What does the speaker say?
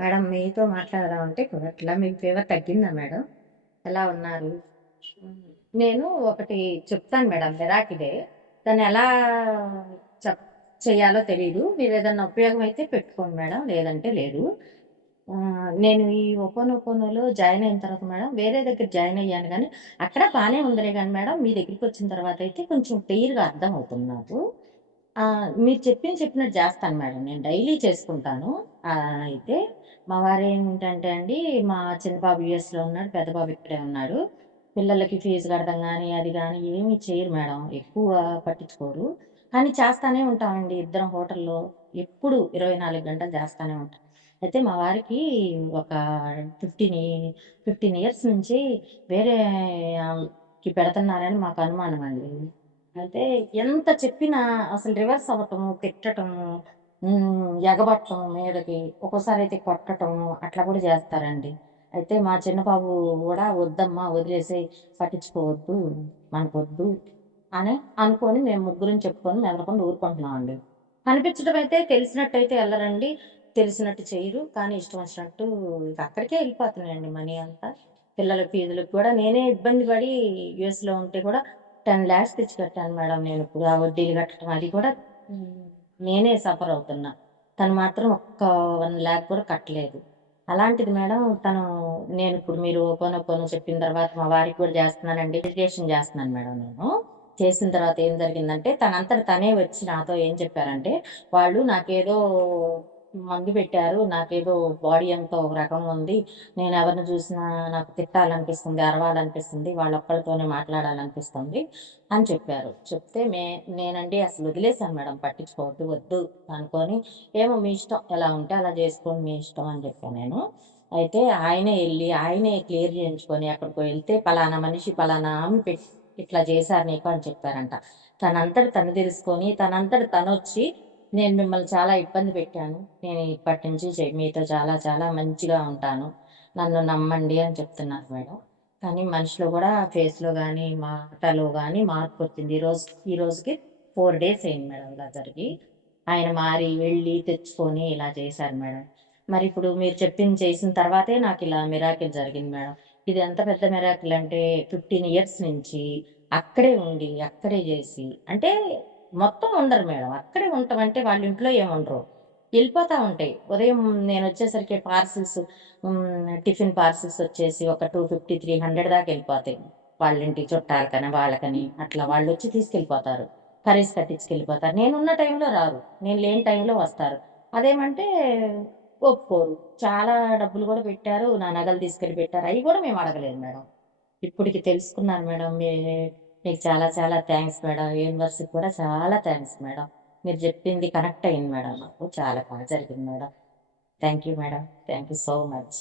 Madam మీతో మాట్లాడదాం అంటే ఎట్లా మీకు ఫీవర్ తగ్గిందా మేడం? ఎలా ఉన్నారు? హ్మ్. నేను ఒకటి చెప్తాను మేడం మిరాకిలే. దాన్ని ఎలా చెప్ చేయాలో తెలీదు. మీరేదన్నా ఉపయోగం అయితే పెట్టుకోండి మేడం. లేదంటే లేదు. నేను ఈ ఒపోనొపోనోలో జాయిన్ అయిన తర్వాత మేడం వేరే దగ్గర జాయిన్ అయ్యాను గానీ, అక్కడ బానే ఉందిలే గానీ మేడం మీ దగ్గరికొచ్చిన తర్వాతయితే కొంచెం క్లియర్‌గా అర్థమవుతుంది నాకు. మీరు చెప్పినట్టు జేస్తాను మేడం. నేను డైలీ చేసుకుంటాను. అయితే మా వారేంటంటే అండి, మా చిన్న బాబు యూఎస్‌లో ఉన్నాడు. పెద్ద బాబు ఇక్కడే ఉన్నాడు. పిల్లలకి ఫీజు కడతం గానీ, అది గానీ ఏమి చెయ్యరు మేడం. ఎక్కువ పట్టించుకోరు. కానీ చేస్తానే ఉంటామండి ఇద్దరం హోటల్‌లో. ఎప్పుడు 24 గంటలు చేస్తానే ఉంటాం. అయితే మా వారికి ఒక 15 ఇయర్స్ నుంచి వేరే ఆమెకి పెడుతున్నారని మాకు అనుమానమండి. అయితే ఎంత చెప్పినా అసలు రివర్స్ అవ్వటము, తిట్టటము, ఎగబట్టం మీదకి, ఒక్కోసారయితే కొట్టటము అట్లా కూడా జేస్తారండి. అయితే మా చిన్న బాబు గూడా "వద్దమ్మా వదిలేసేయి, పట్టించుకోవద్దు, మనకొద్దు" అని అనుకోని మేము ముగ్గురం చెప్పుకొని మెదలకుండా ఊరుకుంటున్నామండి. కనిపించడం అయితే తెలిసినట్టయితే ఎళ్ళరండి. తెలిసినట్టు చెయ్యరు. కానీ ఇష్టం వచ్చినట్టు ఇక అక్కడికే ఎళ్ళిపోతున్నాయండి మనీ అంతా. పిల్లల ఫీజులకు కూడా నేనే ఇబ్బంది పడి యూఎస్‌లో ఉంటే కూడా 10,00,000 తెచ్చి కట్టాను మేడం నేనిప్పుడు. ఆ వడ్డీలు కట్టడం అది కూడా హ్మ్. నేనే సఫర్ అవుతున్నా. తను మాత్రం ఒక్క 1,00,000 కూడా కట్టలేదు. అలాంటిది మేడం నేనిప్పుడు మీరు పోనోపోనో చెప్పిన తర్వాత మా వారికి కూడా చేస్తున్నానండి. మెడిటేషన్ చేస్తున్నాను మేడం నేను. చేసిన తర్వాత ఏం జరిగిందంటే తనంతట తనే వచ్చి నాతో ఏం చెప్పారంటే, వాళ్ళు నాకేదో మందు పెట్టారు. నాకేదో బాడీ అంతా ఒక రకంగా ఉంది. నేనెవరిని చూసినా నాకు తిట్టాలనిపిస్తుంది, అరవాలనిపిస్తుంది. వాళ్ళొక్కళ్ళతోనే మాట్లాడాలనిపిస్తుంది అని చెప్పారు. చెప్తే నేనండి అసలు వదిలేసాను మేడం పట్టించుకోవద్దు, వద్దు అనుకోని, ఏమో మీ ఇష్టం ఎలా ఉంటే అలా చేసుకోండి మీ ఇష్టం అని చెప్పా నేను. అయితే ఆయనే క్లియర్ చేయించుకొని ఎక్కడికో ఎళ్తే పలానా మనిషి పలానా ఆమె ఇట్లా చేశారు నీకు అని చెప్పారంట. తనంతట తను తెలుసుకొని, తనంతట తనొచ్చి నేను మిమ్మల్ని చాలా ఇబ్బంది పెట్టాను. నేను ఇప్పటి నుంచి మీతో చాలా చాలా మంచిగా ఉంటాను. నన్ను నమ్మండి అని చెప్తున్నారు మేడం. కానీ మనిషిలో గూడా ఫేస్‌లో గాని, మాటలో గాని మార్పొచ్చింది. ఈ రోజుకి 4 డేస్ అయింది మేడం ఇలా జరిగి. ఆయన మారి, వెళ్ళి, తెచ్చుకొని ఇలా చేశారు మేడం. మరిప్పుడు మీరు చెప్పింది చేసిన తర్వాతే నాకిలా మిరాకిల్ జరిగింది మేడం. ఇది ఎంత పెద్ద మిరాకిల్ అంటే 15 ఇయర్స్ నుంచి అక్కడే ఉండి, అక్కడే జేసి అంటే మొత్తం ఉండరు మేడం. అక్కడే ఉంటాం అంటే వాళ్ళ ఇంట్లో ఏముండరు. ఎళ్ళిపోతా ఉంటాయి. ఉదయం నేనొచ్చేసరికి టిఫిన్ పార్సిల్స్ వచ్చేసి ఒక 250, 300 దాకా ఎళ్ళిపోతాయి. వాళ్ళింటి చుట్టాలకని, వాళ్ళకని అట్లా వాళ్ళొచ్చి తీసుకెళ్ళిపోతారు. కర్రీస్ కట్టించుకెళ్ళిపోతారు. నేనున్న టైంలో రారు. నేను లేని టైంలో వస్తారు. అదేమంటే ఒప్పుకోరు. చాలా డబ్బులు గూడా పెట్టారు. నా నగలు తీసుకెళ్ళి పెట్టారు. అయి గూడా మేము అడగలేదు మేడం. ఇప్పటికి తెలుసుకున్నారు మేడం. మీకు చాలా చాలా థాంక్స్ మేడం. యూనివర్స్‌కి కూడా చాలా థాంక్స్ మేడం. మీరు జెప్పింది కనెక్ట్ అయింది మేడం నాకు. చాలా బా జరిగింది madam. Thank you madam. Thank you so much.